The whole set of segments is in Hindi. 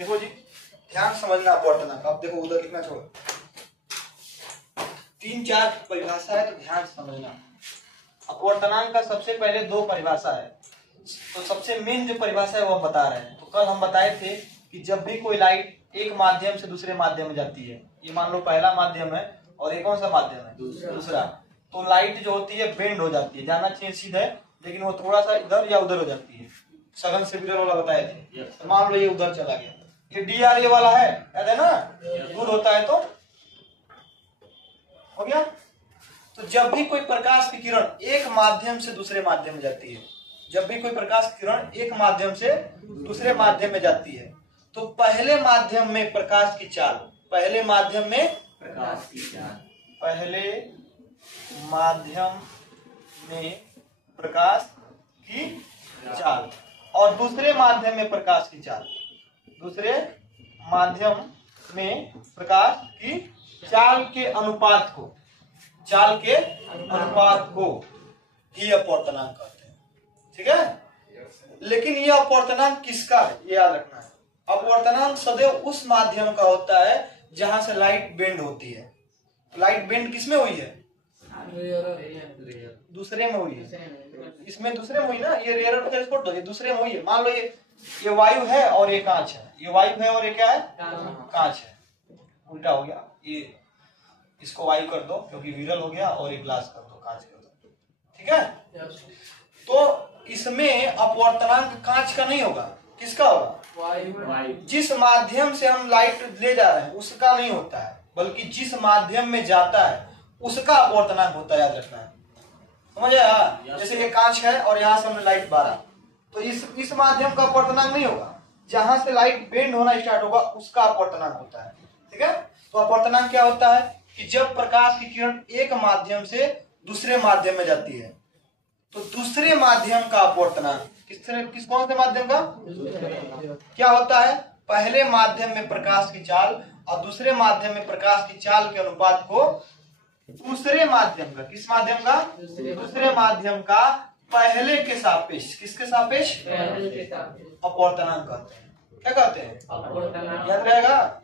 देखो जी, ध्यान समझना अपवर्तनांक। अब देखो उधर लिखना छोड़ो, 3-4 परिभाषा है तो ध्यान समझना। अपवर्तनांक का सबसे पहले 2 परिभाषा है। तो सबसे मेन जो परिभाषा है वो हम बता रहे हैं। तो कल हम बताए थे कि जब भी कोई लाइट एक माध्यम से दूसरे माध्यम में जाती है, ये मान लो पहला माध्यम है और एक कौन सा माध्यम है, दूसरा, तो लाइट जो होती है बेंड हो जाती है, जाना चाहिए सीधे, लेकिन वो थोड़ा सा इधर या उधर हो जाती है। सघन से विरल वाला बताए थे। तो मान लो ये उधर चला गया, ये DRA वाला है, याद है ना, दूर होता है तो हो गया। तो जब भी कोई प्रकाश की किरण एक माध्यम से दूसरे माध्यम में जाती है, जब भी कोई प्रकाश की किरण एक माध्यम से दूसरे माध्यम में जाती है, तो पहले माध्यम में प्रकाश की चाल, पहले माध्यम में प्रकाश की चाल, पहले माध्यम में प्रकाश की चाल और दूसरे माध्यम में प्रकाश की चाल, दूसरे माध्यम में प्रकाश की चाल के अनुपात को, चाल के अनुपात को ही अपवर्तनांक कहते हैं। ठीक है, लेकिन यह अपवर्तनांक किसका है ये याद रखना है। अपवर्तनांक सदैव उस माध्यम का होता है जहां से लाइट बेंड होती है। लाइट बेंड किसमें हुई है, दूसरे में हुई है, इसमें दूसरे में हुई ना, ये रेयर का छोड़ दो, ये दूसरे में हुई है। मान लो ये वायु है और ये कांच है, ये वायु है और ये क्या है, कांच है, उल्टा हो गया। ये इसको वायु कर दो क्योंकि विरल हो गया, और एक ग्लास कर दो, कांच कर दो। ठीक है, तो इसमें अपवर्तनांक कांच का नहीं होगा, किसका होगा, जिस माध्यम से हम लाइट ले जा रहे हैं उसका नहीं होता है, बल्कि जिस माध्यम में जाता है उसका अपवर्तनांक होता है, याद रखना है। समझ आया? जैसे ये कांच है और यहाँ से हमने लाइट मारा, तो इस माध्यम का अपवर्तनांक नहीं होगा, जहां से लाइट बेंड होना स्टार्ट होगा उसका अपवर्तनांक होता है। ठीक है, तो अपवर्तनांक क्या होता है कि जब प्रकाश की किरण एक माध्यम से दूसरे माध्यम में जाती है, तो दूसरे माध्यम का अपवर्तनांक किस कौन से माध्यम का क्या होता है, पहले माध्यम में प्रकाश की चाल और दूसरे माध्यम में प्रकाश की चाल के अनुपात को दूसरे माध्यम का, किस माध्यम का, दूसरे माध्यम का पहले के सापेक्ष, किसके सापेक्ष, अपवर्तनांक कहते हैं। क्या कहते हैं, याद रहेगा।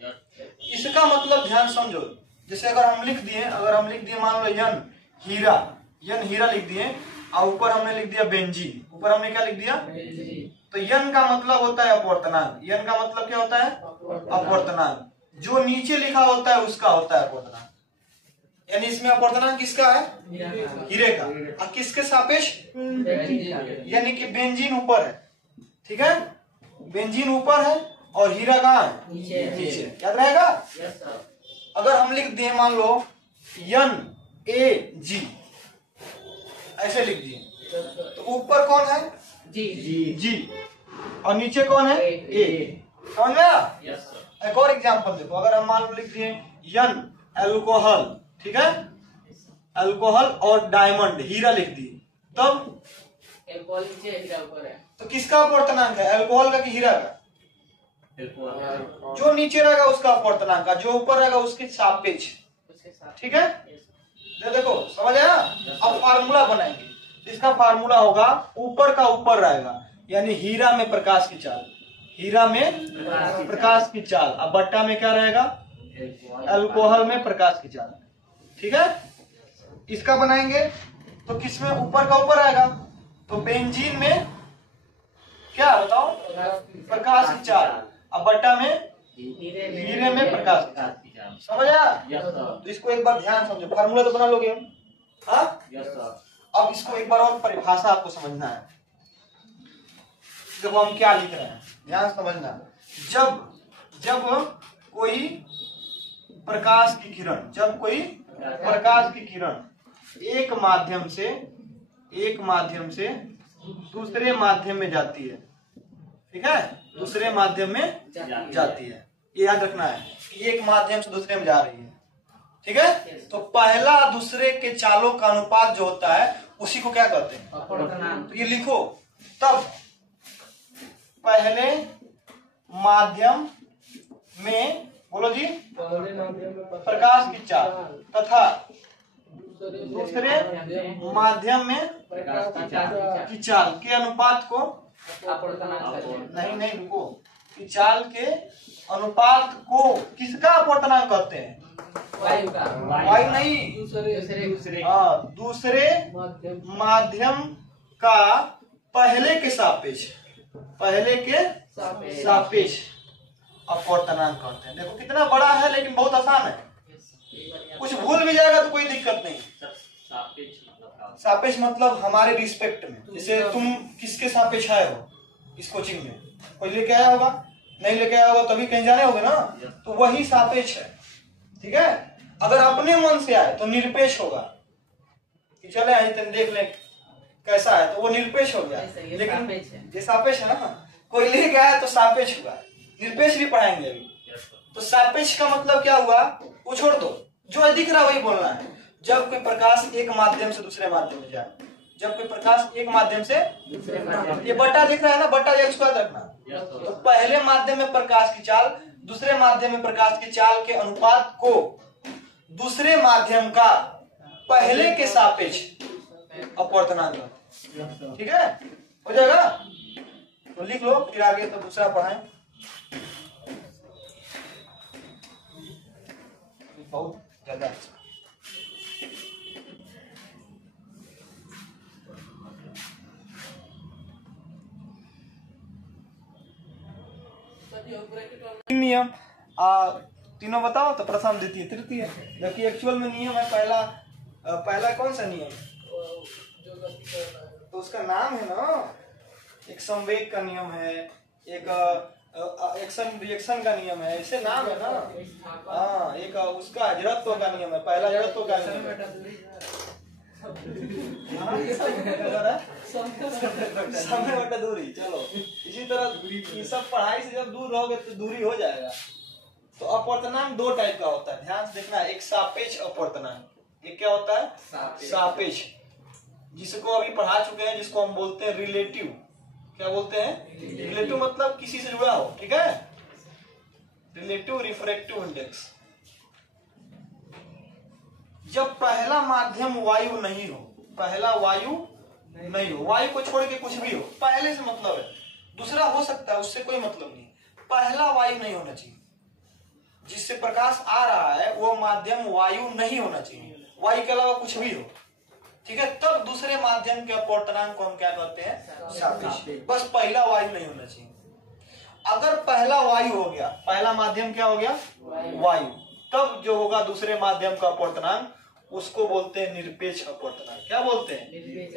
इसका मतलब ध्यान समझो, जैसे अगर हम लिख दिए मान लो यन हीरा लिख दिए और ऊपर हमने लिख दिया बेंजीन, ऊपर हमने क्या लिख दिया, तो यन का मतलब होता है अपवर्तनांक। यन का मतलब क्या होता है, अपवर्तनांक। जो नीचे लिखा होता है उसका होता है अपवर्तनांक, यानी इसमें अपवर्तनांक किसका है, हीरे का, और किसके सापेक्ष, यानी कि बेंजीन ऊपर है। ठीक है, बेंजीन ऊपर है और हीरा कहाँ है, नीचे। याद रहेगा। अगर हम लिख दें मान लो NaG ऐसे लिख दिए, तो ऊपर कौन है, जी, और नीचे कौन है, A। समझ गया। एक और एग्जांपल देखो, अगर हम मान लो लिख दिए N अल्कोहल, ठीक है, अल्कोहल और डायमंड हीरा लिख दिए, तब तो किसका अपवर्तनांक है, अल्कोहल का कि हीरा का, जो नीचे रहेगा उसका अपवर्तनांक का, जो ऊपर रहेगा उसके सापेक्ष। ठीक है, देखो समझ आया। अब फार्मूला बनाएंगे, इसका फार्मूला होगा ऊपर का ऊपर रहेगा, यानी हीरा में प्रकाश की चाल, हीरा में प्रकाश की चाल, अब बट्टा में क्या रहेगा, अल्कोहल में प्रकाश की चाल। ठीक है, इसका बनाएंगे तो किसमें ऊपर का ऊपर आएगा, तो बेंजीन में क्या बताओ, प्रकाश की चाल, अब बट्टा में हीरे में प्रकाश की चाल। समझ आया। तो इसको एक बार ध्यान समझो, फार्मूला तो बना लोगे हम, हाँ। अब इसको एक बार और परिभाषा आपको समझना है। देखो हम क्या लिख रहे हैं, ध्यान समझना। जब कोई प्रकाश की किरण, जब कोई प्रकाश की किरण एक माध्यम से दूसरे माध्यम में जाती है, ठीक है, दूसरे माध्यम में जाती है, ये याद रखना है कि एक माध्यम से दूसरे में जा रही है। ठीक है, तो पहला दूसरे के चालों का अनुपात जो होता है उसी को क्या कहते हैं, तो ये लिखो, तब पहले माध्यम में, बोलो जी, प्रकाश की चाल तथा दूसरे माध्यम में की चाल के अनुपात को, नहीं रुको, की चाल के अनुपात को किसका अपवर्तनांक कहते हैं? वायु का। वायु नहीं, दूसरे माध्यम का पहले के सापेक्ष अपवर्तनांक कहते हैं। देखो कितना बड़ा है लेकिन बहुत आसान है, कुछ भूल भी जाएगा तो कोई दिक्कत नहीं। सापेक्ष मतलब हमारे रिस्पेक्ट में, जैसे तुम किसके सापेक्ष आए हो इस कोचिंग में, कोई लेके आया होगा, नहीं लेके आया होगा तभी कहीं जाने होगे ना, तो वही सापेक्ष है। ठीक है, अगर अपने मन से आए तो निरपेक्ष होगा कि चले आए देख ले कैसा है, तो वो निरपेक्ष हो गया। लेकिन ये सापेक्ष है ना, कोई लेके आया तो सापेक्ष होगा। निरपेक्ष भी पढ़ाएंगे अभी। तो सापेक्ष का मतलब क्या हुआ वो छोड़ दो, जो दिख रहा वही बोलना है। जब कोई प्रकाश एक माध्यम से दूसरे माध्यम में जाए, जब कोई प्रकाश एक माध्यम से ये बट्टा दिख रहा है ना, बट्टा एक स्क्वायर रखना। तो पहले माध्यम में प्रकाश की चाल दूसरे माध्यम में प्रकाश की चाल के अनुपात को दूसरे माध्यम का पहले के सापेक्ष अपवर्तनांक। ठीक है, हो जाएगा तो लिख लो, फिर आगे तो दूसरा पढ़ाएं। बहुत ज्यादा नियम तीनों बताओ तो, प्रथम द्वितीय तृतीय। जबकि एक्चुअल में नियम है पहला कौन सा नियम, तो उसका नाम है ना, एक संवेग का नियम है, एक एक्शन रिएक्शन का नियम है, ऐसे नाम है ना। हाँ, एक उसका जड़त्व का नियम है, पहला जड़त्व का नियम है। समय बटा दूरी। चलो इसी तरह सब पढ़ाई से जब दूर रहोगे तो दूरी हो जाएगा। तो अपवर्तनांक दो टाइप का होता है, ध्यान से देखना। एक सापेक्ष अपवर्तनांक, एक क्या होता है सापेक्ष, जिसको अभी पढ़ा चुके हैं, जिसको हम बोलते हैं रिलेटिव। क्या बोलते हैं? रिलेटिव मतलब किसी से जुड़ा हो। ठीक है, रिलेटिव रिफ्रैक्टिव इंडेक्स। जब पहला माध्यम वायु नहीं हो, पहला वायु नहीं हो, वायु को छोड़ के कुछ भी हो, पहले से मतलब है, दूसरा हो सकता है उससे कोई मतलब नहीं, पहला वायु नहीं होना चाहिए। जिससे प्रकाश आ रहा है वो माध्यम वायु नहीं होना चाहिए, वायु के अलावा कुछ भी हो। ठीक है, तब दूसरे माध्यम के अपवर्तनांक को हम क्या कहते हैं? सापेक्ष। बस पहला वायु नहीं होना चाहिए। अगर पहला वायु हो गया, पहला माध्यम क्या हो गया? वायु, तब जो होगा दूसरे माध्यम का अपवर्तनांक उसको बोलते हैं निरपेक्ष अपवर्तनांक। क्या बोलते हैं?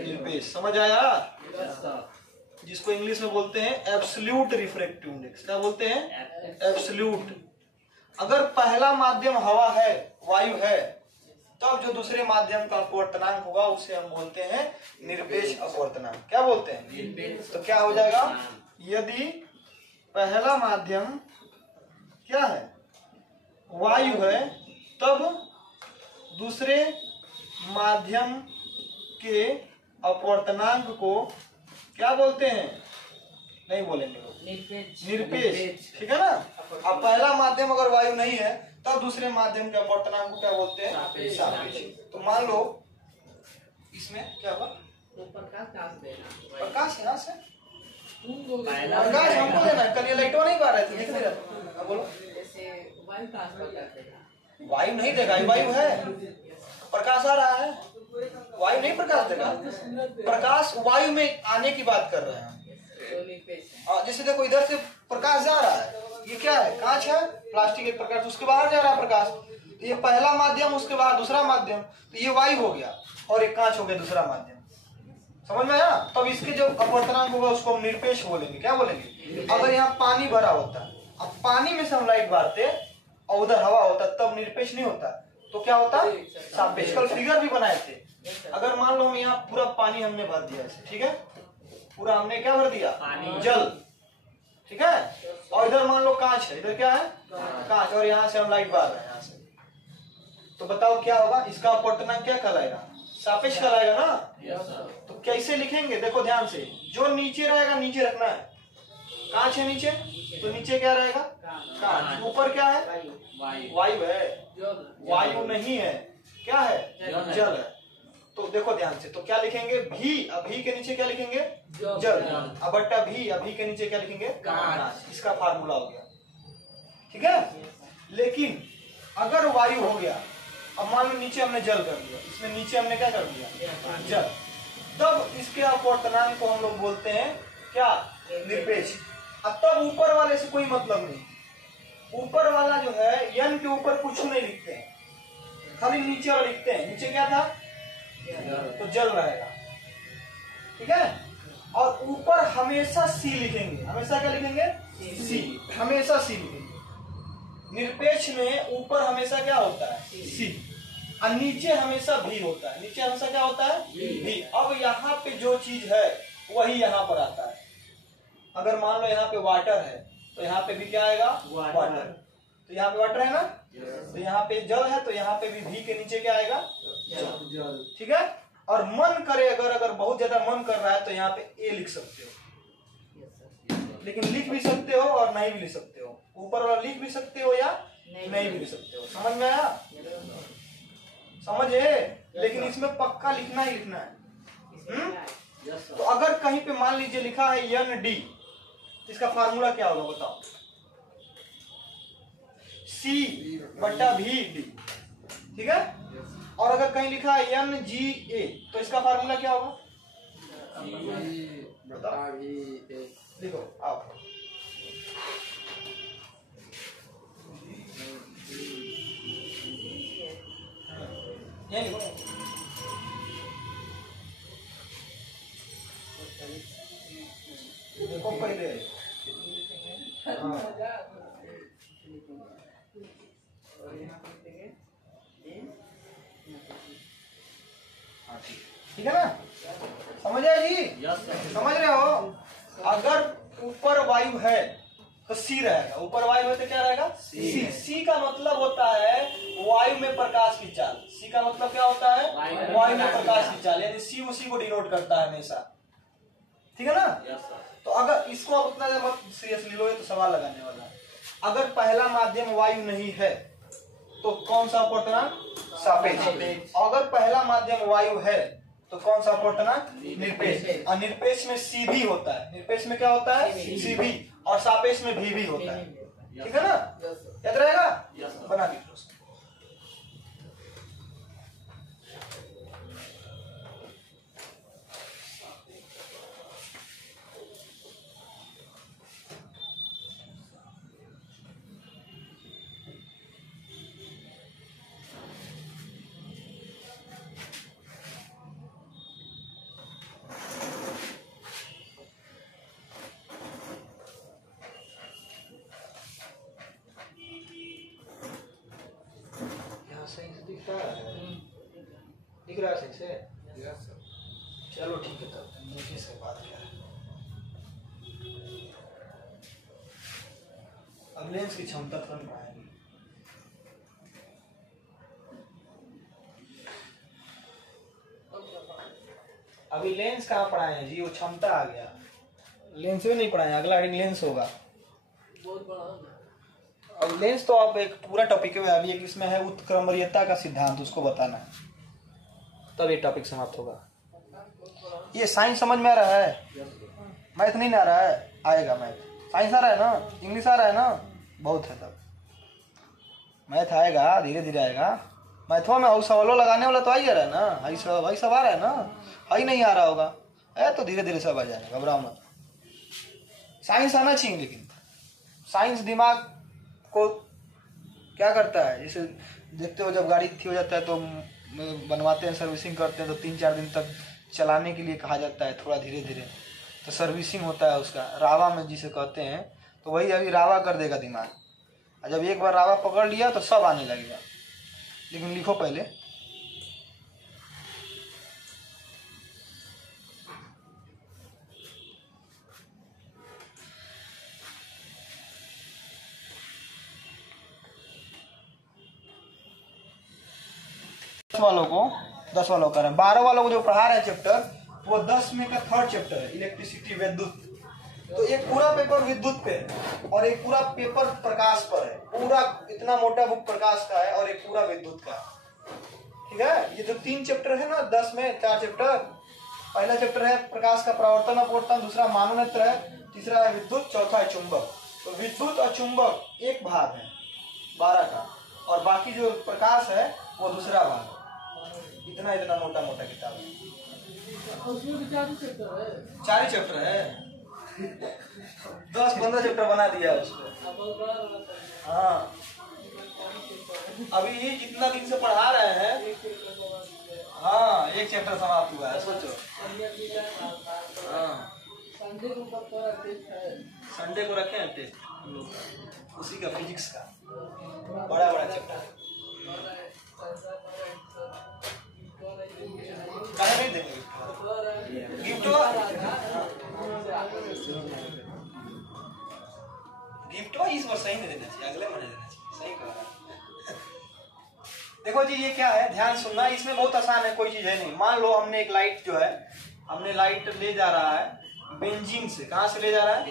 निरपेक्ष। समझ आया? जिसको इंग्लिश में बोलते हैं एब्सोल्यूट रिफ्रैक्टिव इंडेक्स। क्या बोलते हैं? एब्सोल्यूट। अगर पहला माध्यम हवा है, वायु है, तब जो दूसरे माध्यम का अपवर्तनांक होगा उसे हम बोलते हैं निरपेक्ष अपवर्तनांक। क्या बोलते हैं? तो क्या हो जाएगा? यदि पहला माध्यम क्या है? वायु है, तब दूसरे माध्यम के अपवर्तनांक को क्या बोलते हैं? नहीं बोलेंगे लोग, निरपेक्ष। ठीक है ना। अब पहला माध्यम अगर वायु नहीं है तब दूसरे माध्यम के अपवर्तनांक को क्या बोलते हैं? सापेक्ष। तो मान लो इसमें क्या होगा? प्रकाश यहाँ से, प्रकाश हमको लेना है, कल ये लाइटों नहीं पा रहे थे, दिख नहीं रहा। बोलो। वायु नहीं देगा, वायु है, प्रकाश आ रहा है, वायु नहीं प्रकाश देगा। प्रकाश वायु में आने की बात कर रहे हैं। जैसे देखो इधर से प्रकाश जा रहा है, ये क्या है? कांच है, प्लास्टिक एक प्रकाश, उसके बाहर जा रहा है प्रकाश। तो ये पहला माध्यम, उसके बाद दूसरा माध्यम, तो ये वायु हो गया और एक कांच हो गया दूसरा माध्यम। समझ में आया? तब इसके जो अपवर्तनांक होगा उसको हम निरपेक्ष बोलेंगे। क्या बोलेंगे? अगर यहाँ पानी भरा होता, अब पानी में से हम लाइट मारते और उधर हवा होता, तब निरपेक्ष नहीं होता, तो क्या होता? सापेक्ष। कल फिगर भी बनाए थे। अगर मान लो हम यहाँ पूरा पानी हमने भर दिया ऐसे, ठीक है, पूरा हमने क्या भर दिया? जल। ठीक है, और इधर मान लो कांच है, इधर क्या है? कांच, और यहाँ से हम लाइट मार रहे हैं यहाँ से, तो बताओ क्या होगा? इसका अपवर्तनांक क्या कहलाएगा? सापेक्ष कहलाएगा ना। तो कैसे लिखेंगे? देखो ध्यान से, जो नीचे रहेगा नीचे रखना है। कांच है नीचे, तो नीचे क्या रहेगा? कांच। ऊपर क्या है? वायु है, वायु नहीं है, क्या है? जल है। तो देखो ध्यान से, तो क्या लिखेंगे भी, अभी के नीचे क्या लिखेंगे जल, अब बट्टा भी, अभी के नीचे क्या लिखेंगे कांच। इसका फार्मूला हो गया, ठीक है। लेकिन अगर वायु हो गया, अब मान लो नीचे हमने जल कर दिया, इसमें नीचे हमने क्या कर दिया जल, तब इसके अपवर्तनांक को हम लोग बोलते हैं क्या निरपेक्ष। अब तब ऊपर वाले से कोई मतलब नहीं, ऊपर वाला जो है यन के ऊपर कुछ नहीं लिखते हैं, खाली नीचे वाला लिखते हैं। नीचे क्या था तो जल रहेगा, ठीक है। और ऊपर हमेशा सी लिखेंगे, हमेशा क्या लिखेंगे सी, हमेशा सी लिखेंगे। निरपेक्ष में ऊपर हमेशा क्या होता है सी, और नीचे हमेशा भी होता है, नीचे हमेशा क्या होता है भी। अब यहाँ पे जो चीज है वही यहाँ पर आता है। अगर मान लो यहाँ पे वाटर है तो यहाँ पे भी क्या आएगा वाटर, तो यहाँ पे वाटर है ना, तो यहाँ पे जल है, तो यहाँ पे भी के नीचे क्या आएगा जल, ठीक है। और मन करे अगर बहुत ज्यादा मन कर रहा है तो यहाँ पे ए लिख सकते हो, लेकिन लिख भी सकते हो और नहीं भी लिख सकते हो, ऊपर वाला लिख भी सकते हो या नहीं भी लिख सकते हो। समझ में आया, समझे। लेकिन इसमें पक्का लिखना ही लिखना है। तो अगर कहीं पे मान लीजिए लिखा है एन डी, इसका फार्मूला क्या होगा बताओ, सी बट्टा भी डी, ठीक है। और अगर कहीं लिखा है एन जी ए, तो इसका फार्मूला क्या होगा बताओ, लिखो आप। ये लिखो, देखो पहले ठीक है ना, समझ आए जी, समझ रहे हो। अगर ऊपर वायु है तो सी रहेगा, ऊपर वायु है तो क्या रहेगा सी। सी का मतलब होता है वायु में प्रकाश की चाल, सी का मतलब क्या होता है वायु में प्रकाश की चाल, यानी सी उसी को डिनोट करता है हमेशा, ठीक है ना। तो अगर इसको आप उतना मत सीरियसली लो, तो सवाल लगाने वाला है। अगर पहला माध्यम वायु नहीं है तो कौन सा अपवर्तनांक सापेक्ष, अगर पहला माध्यम वायु है तो कौन सा अपवर्तनांक निरपेक्ष, और निरपेक्ष में सी भी होता है, निरपेक्ष में क्या होता है सी भी, और सापेक्ष में भी होता है, ठीक है ना, याद रहेगा, बना दीजिए उसको। दिख रहा है सही से, चलो ठीक है, तब नीचे से बात क्या है। अब लेंस की क्षमता तुरंत बढ़ाएंगे। अभी लेंस कहाँ पढ़ाए हैं जी, वो क्षमता आ गया, लेंस में नहीं पढ़ाए, अगला लेंस होगा। अब लेंस तो आप एक पूरा टॉपिक है, अभी एक इसमें है उत्क्रमणीयता का सिद्धांत, उसको बताना है, तब ये टॉपिक समाप्त होगा। ये साइंस समझ में आ रहा है, मैथ नहीं आ रहा है, आएगा मैथ। साइंस आ रहा है ना, इंग्लिश आ रहा है ना, बहुत है, तब मैथ आएगा, धीरे धीरे आएगा। मैथवा में सवालों लगाने वाला तो आ ही रहा है ना, भाई सब आ रहा है ना, आई नहीं आ रहा होगा, तो धीरे धीरे सब आ जाएगा, घबराओ मत। साइंस आना चाहिए, लेकिन साइंस दिमाग को क्या करता है, जैसे देखते हो जब गाड़ी ठीक हो जाता है तो बनवाते हैं, सर्विसिंग करते हैं, तो 3-4 दिन तक चलाने के लिए कहा जाता है, थोड़ा धीरे धीरे, तो सर्विसिंग होता है उसका, रावा में जिसे कहते हैं, तो वही अभी रावा कर देगा दिमाग, और जब एक बार रावा पकड़ लिया तो सब आने लगेगा। लेकिन लिखो पहले, दस वालों का 12 वालों को जो पढ़ा रहे हैं चैप्टर, वो 10 में का 3rd चैप्टर है, इलेक्ट्रिसिटी, विद्युत। तो एक पूरा पेपर विद्युत पे और एक पूरा पेपर प्रकाश पर है, पूरा इतना मोटा बुक प्रकाश का है और एक पूरा विद्युत का, ठीक है। ये जो 3 चैप्टर है ना 10 में 4 चैप्टर, पहला चैप्टर है प्रकाश का परावर्तन अपवर्तन, दूसरा मानोनेत्र है, तीसरा है विद्युत, चौथा है चुंबक। तो विद्युत और चुंबक एक भाग है 12 का, और बाकी जो प्रकाश है वो दूसरा भाग। इतना इतना मोटा मोटा किताब है, 4 ही चैप्टर है, 10-15 चैप्टर बना दिया है उसको। हाँ अभी ये जितना दिन से पढ़ा रहे हैं, हाँ 1 चैप्टर समाप्त हुआ है, सोचो। हाँ संडे को रखे हैं टेस्ट हम लोग का, उसी का फिजिक्स का बड़ा बड़ा चैप्टर। कहे नहीं देंगे गिफ्ट, गिफ्ट इस बार सही नहीं देना चाहिए, अगले महीने देना चाहिए, सही कहा। देखो जी ये क्या है, ध्यान सुनना, इसमें बहुत आसान है, कोई चीज है नहीं। मान लो हमने एक लाइट जो है, हमने लाइट ले जा रहा है बेंजीन से। कहाँ से ले जा रहा है?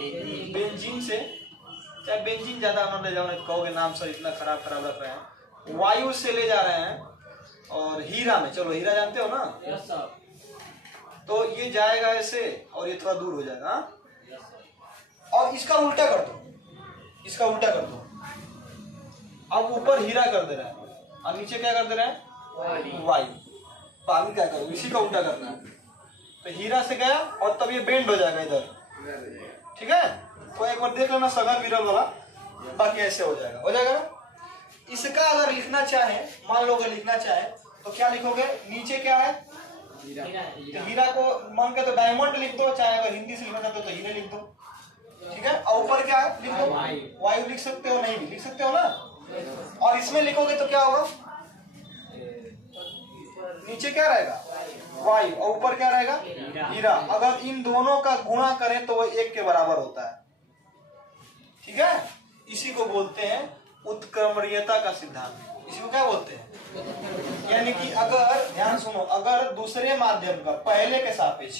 बेंजीन से। चाहे बेंजीन ज्यादा न ले जाओ, नहीं कहोगे नाम सर इतना खराब खराब रख रहे हैं। वायु से ले जा रहे हैं, और हीरा में, चलो हीरा जानते हो ना, तो ये जाएगा ऐसे और ये थोड़ा दूर हो जाएगा। और इसका उल्टा कर दो, इसका उल्टा कर दो। अब ऊपर हीरा कर दे रहा है और नीचे क्या कर दे रहे हैं? वायु। पानी क्या करो, इसी का उल्टा करना है। तो हीरा से गया और तब ये बेंड हो जाएगा इधर, ठीक है। तो एक बार देख लेना सघन विरल वाला, बाकी ऐसे हो जाएगा, हो जाएगा ना। इसका अगर लिखना चाहे, मान लो अगर लिखना चाहे तो क्या लिखोगे? नीचे क्या है? तो हीरा को मान के तो डायमंड लिख दो, चाहे अगर हिंदी से लिखना चाहते हो तो हीरे लिख दो, ठीक है। और ऊपर क्या है लिख दो? वायु लिख सकते हो, नहीं भी लिख सकते हो ना। और इसमें लिखोगे तो क्या होगा? नीचे क्या रहेगा? वायु, और ऊपर क्या रहेगा? हीरा। अगर इन दोनों का गुणा करें तो वो 1 के बराबर होता है, ठीक है। इसी को बोलते हैं उत्क्रमणीयता का सिद्धांत। इसी को क्या बोलते हैं? यानी कि अगर, ध्यान सुनो, अगर दूसरे माध्यम का पहले के सापेक्ष,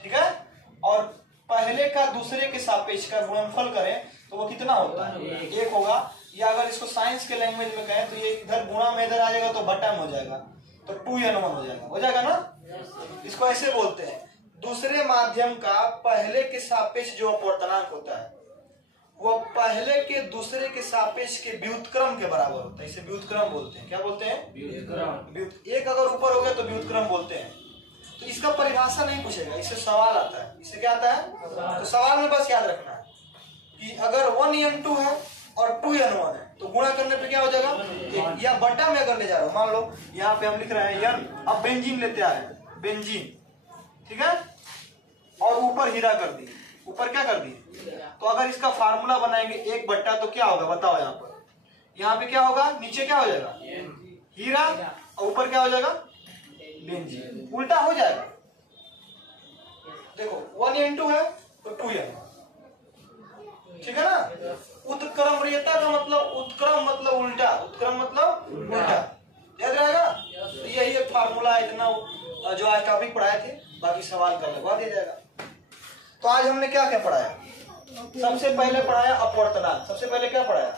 ठीक है, और पहले का दूसरे के सापेक्ष का गुणनफल करें तो वो कितना होता है? 1 होगा। या अगर इसको साइंस के लैंग्वेज में कहें तो ये इधर गुणा में इधर आ जाएगा तो बटा में हो जाएगा, तो 2n1 हो जाएगा, हो जाएगा ना। इसको ऐसे बोलते हैं, दूसरे माध्यम का पहले के सापेक्ष जो अपवर्तनांक होता है वो पहले के दूसरे के सापेक्ष के व्युत्क्रम के बराबर होता है। इसे व्युत्क्रम बोलते हैं। क्या बोलते हैं? व्युत्क्रम। एक अगर ऊपर हो गया तो व्युत्क्रम बोलते हैं। तो इसका परिभाषा नहीं पूछेगा, इससे सवाल आता है। इससे क्या आता है? तो सवाल में बस याद रखना है कि अगर 1n2 है और 2n1 है तो गुणा करने पे क्या हो जाएगा? 1। या बटा में अगर ले जा रहा हूं, मान लो यहाँ पे हम लिख रहे हैं n, अब बेंजीन लेते आ रहे हैं, बेंजीन, ठीक है, और ऊपर हीरा कर दी, ऊपर क्या कर दी। तो अगर इसका फार्मूला बनाएंगे 1 बट्टा तो क्या होगा बताओ? यहाँ पर, यहाँ पे क्या होगा? नीचे क्या हो जाएगा? हीरा, और ऊपर क्या हो जाएगा? बेंजीन। उल्टा हो जाएगा। देखो 1n2 है तो 2n, ठीक है ना। उत्क्रमणीयता का मतलब, उत्क्रम मतलब उल्टा, उत्क्रम मतलब उल्टा, याद रहेगा। तो यही एक फार्मूला है, इतना जो आज टॉपिक पढ़ाए थे, बाकी सवाल कर लगवा दिया जाएगा। तो आज हमने क्या क्या पढ़ाया? सबसे पहले पढ़ाया अपवर्तनांक। सबसे पहले क्या पढ़ाया?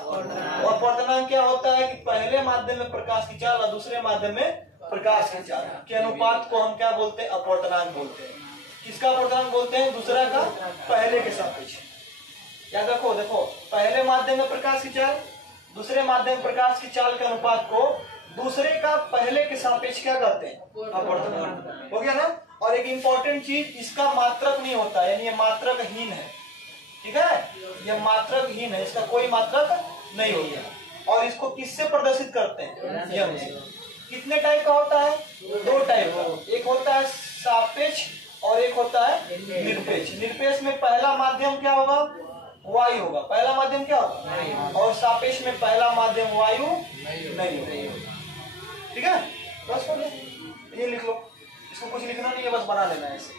अपवर्तनांक क्या होता है कि पहले माध्यम में प्रकाश की चाल और दूसरे माध्यम में प्रकाश की चाल के अनुपात को हम क्या बोलते हैं? अपवर्तनांक बोलते हैं। किसका अपवर्तनांक बोलते हैं? दूसरा का पहले के सापेक्ष। याद रखो, देखो पहले माध्यम में प्रकाश की चाल, दूसरे माध्यम में प्रकाश की चाल के अनुपात को दूसरे का पहले के सापेक्ष क्या करते हैं? अपवर्तनांक। हो गया ना। और एक इंपॉर्टेंट चीज, इसका मात्रक नहीं होता, यानी ये मात्रकहीन है, ठीक है। ये मात्रकहीन है, इसका कोई मात्रक नहीं होता। और इसको किससे प्रदर्शित करते हैं? यम से। कितने टाइप का होता है? 2 टाइप का। एक होता है सापेक्ष और एक होता है निरपेक्ष। निरपेक्ष में पहला माध्यम क्या होगा? वायु होगा। पहला माध्यम क्या होगा? और सापेक्ष में पहला माध्यम वायु नहीं होगा, ठीक है। बस ये लिख लो, इसको कुछ लिखना नहीं है, बस बना लेना है ऐसे।